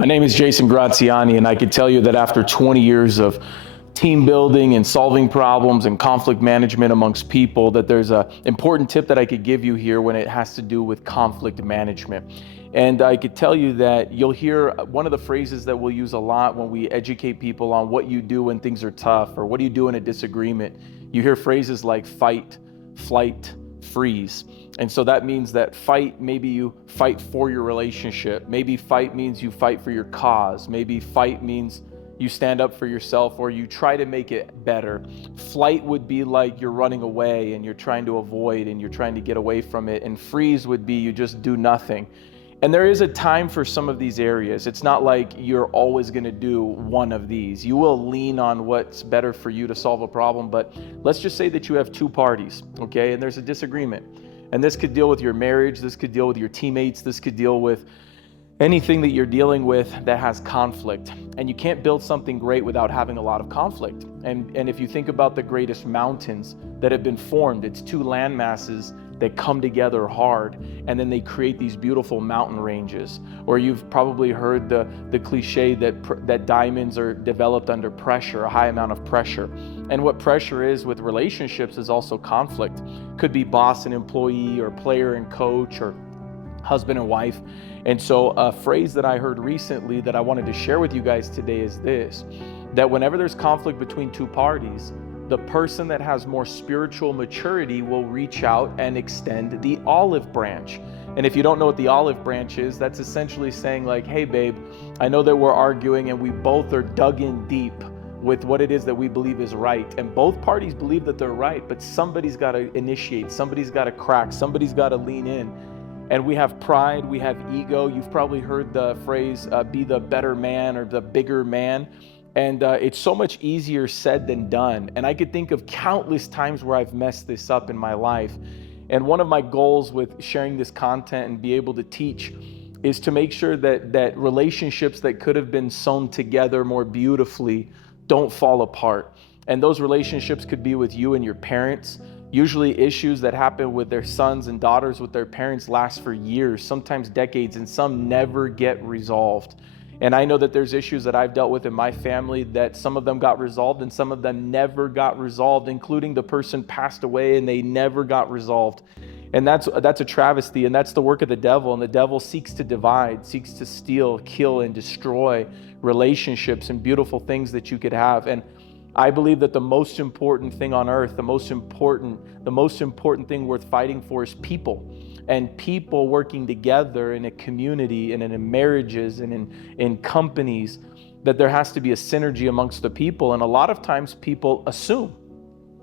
My name is Jason Graziani, and I can tell you that after 20 years of team building and solving problems and conflict management amongst people, that there's an important tip that I could give you here when it has to do with conflict management. And I could tell you that you'll hear one of the phrases that we'll use a lot when we educate people on what you do when things are tough, or what do you do in a disagreement. You hear phrases like fight, flight, freeze. And so that means that fight, maybe you fight for your relationship. Maybe fight means you fight for your cause. Maybe fight means you stand up for yourself, or you try to make it better. Flight would be like you're running away and you're trying to avoid and you're trying to get away from it. And freeze would be you just do nothing. And there is a time for some of these areas. It's not like you're always going to do one of these. You will lean on what's better for you to solve a problem. But let's just say that you have two parties, okay? And there's a disagreement. And this could deal with your marriage. This could deal with your teammates. This could deal with anything that you're dealing with that has conflict. And you can't build something great without having a lot of conflict. And if you think about the greatest mountains that have been formed, it's two land masses that come together hard, and then they create these beautiful mountain ranges. Or you've probably heard the cliche that diamonds are developed under pressure, a high amount of pressure. And what pressure is with relationships is also conflict. Could be boss and employee, or player and coach, or husband and wife. And so a phrase that I heard recently that I wanted to share with you guys today is this: that whenever there's conflict between two parties, the person that has more spiritual maturity will reach out and extend the olive branch. And if you don't know what the olive branch is, that's essentially saying like, hey babe, I know that we're arguing and we both are dug in deep with what it is that we believe is right. And both parties believe that they're right, but somebody's got to initiate, somebody's got to crack, somebody's got to lean in. And we have pride, we have ego. You've probably heard the phrase, be the better man or the bigger man. And it's so much easier said than done. And I could think of countless times where I've messed this up in my life. And one of my goals with sharing this content and be able to teach is to make sure that relationships that could have been sewn together more beautifully don't fall apart. And those relationships could be with you and your parents. Usually issues that happen with their sons and daughters with their parents last for years, sometimes decades, and some never get resolved. And I know that there's issues that I've dealt with in my family that some of them got resolved and some of them never got resolved, including the person passed away and they never got resolved. And that's a travesty, and that's the work of the devil. And the devil seeks to divide, seeks to steal, kill, and destroy relationships and beautiful things that you could have. And I believe that the most important thing on earth, the most important thing worth fighting for is people. And people working together in a community and in marriages and in companies, that there has to be a synergy amongst the people. And a lot of times people assume.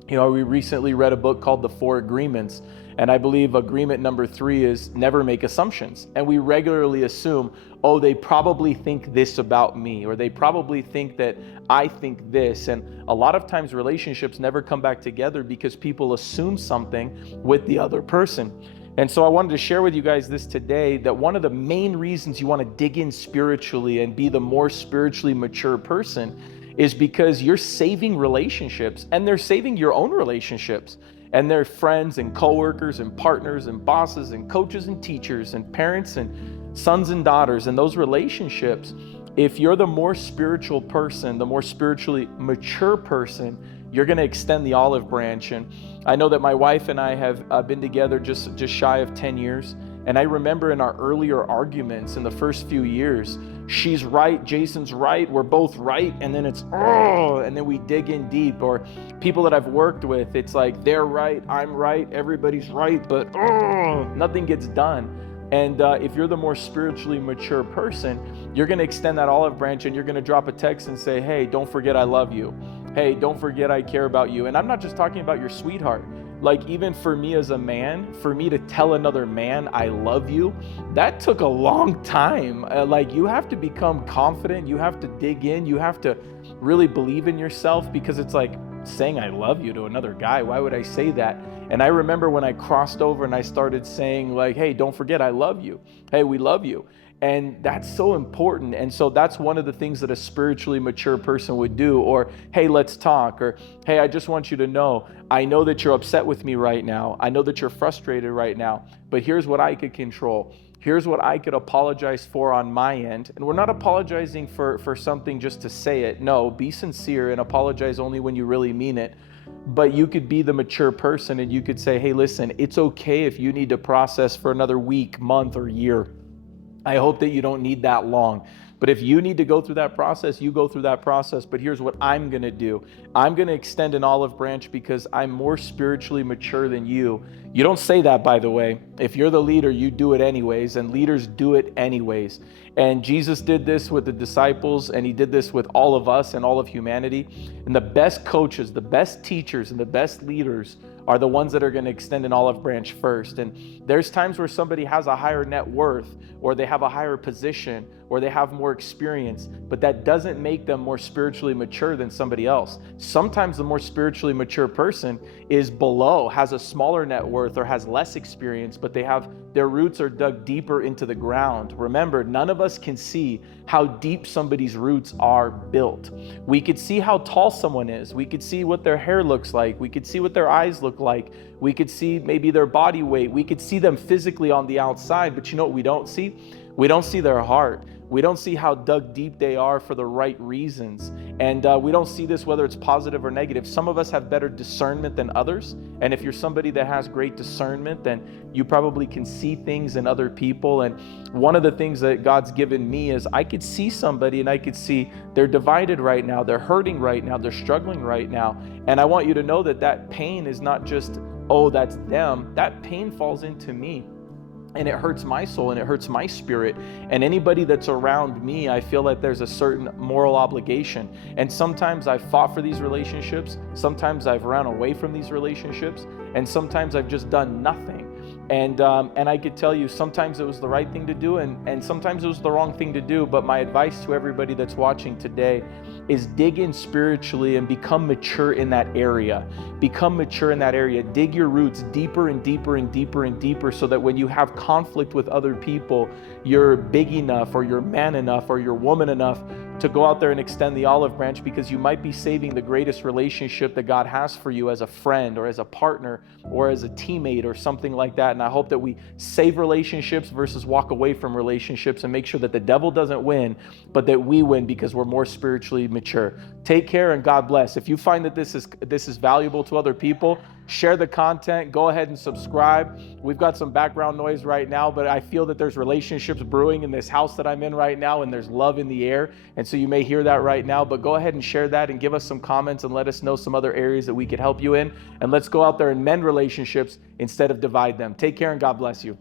We recently read a book called The Four Agreements, and I believe agreement number 3 is never make assumptions. And we regularly assume, oh, they probably think this about me, or they probably think that I think this. And a lot of times relationships never come back together because people assume something with the other person. And so I wanted to share with you guys this today, that one of the main reasons you want to dig in spiritually and be the more spiritually mature person is because you're saving relationships, and they're saving your own relationships. And they're friends and coworkers and partners and bosses and coaches and teachers and parents and sons and daughters. And those relationships, if you're the more spiritual person, the more spiritually mature person, you're going to extend the olive branch. And I know that my wife and I have been together just shy of 10 years. And I remember in our earlier arguments in the first few years, she's right, Jason's right, we're both right, and then it's, oh, and then we dig in deep. Or people that I've worked with, it's like, they're right, I'm right, everybody's right, but oh, nothing gets done. And if you're the more spiritually mature person, you're going to extend that olive branch, and you're going to drop a text and say, hey, don't forget I love you. Hey, don't forget I care about you. And I'm not just talking about your sweetheart. Like, even for me as a man, for me to tell another man I love you, that took a long time. Like, you have to become confident. You have to dig in. You have to really believe in yourself, because it's like saying I love you to another guy. Why would I say that? And I remember when I crossed over and I started saying like, hey, don't forget I love you. Hey, we love you. And that's so important. And so that's one of the things that a spiritually mature person would do. Or, hey, let's talk. Or, hey, I just want you to know, I know that you're upset with me right now. I know that you're frustrated right now, but here's what I could control. Here's what I could apologize for on my end. And we're not apologizing for something just to say it. No, be sincere and apologize only when you really mean it. But you could be the mature person and you could say, hey, listen, it's okay if you need to process for another week, month, or year. I hope that you don't need that long. But if you need to go through that process, you go through that process. But here's what I'm going to do. I'm going to extend an olive branch because I'm more spiritually mature than you. You don't say that, by the way. If you're the leader, you do it anyways, and leaders do it anyways. And Jesus did this with the disciples, and he did this with all of us and all of humanity. And the best coaches, the best teachers, and the best leaders are the ones that are going to extend an olive branch first. And there's times where somebody has a higher net worth, or they have a higher position, or they have more experience, but that doesn't make them more spiritually mature than somebody else. Sometimes the more spiritually mature person is below, has a smaller net worth, or has less experience, but their roots are dug deeper into the ground. Remember, none of us can see how deep somebody's roots are built. We could see how tall someone is. We could see what their hair looks like. We could see what their eyes look like. We could see maybe their body weight. We could see them physically on the outside, but you know what we don't see? We don't see their heart. We don't see how dug deep they are for the right reasons. And we don't see this whether it's positive or negative. Some of us have better discernment than others. And if you're somebody that has great discernment, then you probably can see things in other people. And one of the things that God's given me is I could see somebody and I could see they're divided right now. They're hurting right now. They're struggling right now. And I want you to know that that pain is not just, oh, that's them. That pain falls into me. And it hurts my soul and it hurts my spirit. And anybody that's around me, I feel like there's a certain moral obligation. And sometimes I've fought for these relationships. Sometimes I've run away from these relationships. And sometimes I've just done nothing. And I could tell you, sometimes it was the right thing to do, and sometimes it was the wrong thing to do. But my advice to everybody that's watching today is dig in spiritually and become mature in that area. Become mature in that area. Dig your roots deeper and deeper and deeper and deeper so that when you have conflict with other people, you're big enough, or you're man enough, or you're woman enough to go out there and extend the olive branch, because you might be saving the greatest relationship that God has for you as a friend or as a partner or as a teammate or something like that. And I hope that we save relationships versus walk away from relationships and make sure that the devil doesn't win, but that we win because we're more spiritually mature. Take care and God bless. If you find that this is valuable to other people, share the content, go ahead and subscribe. We've got some background noise right now, but I feel that there's relationships brewing in this house that I'm in right now, and there's love in the air. And so you may hear that right now, but go ahead and share that and give us some comments and let us know some other areas that we could help you in. And let's go out there and mend relationships instead of divide them. Take care and God bless you.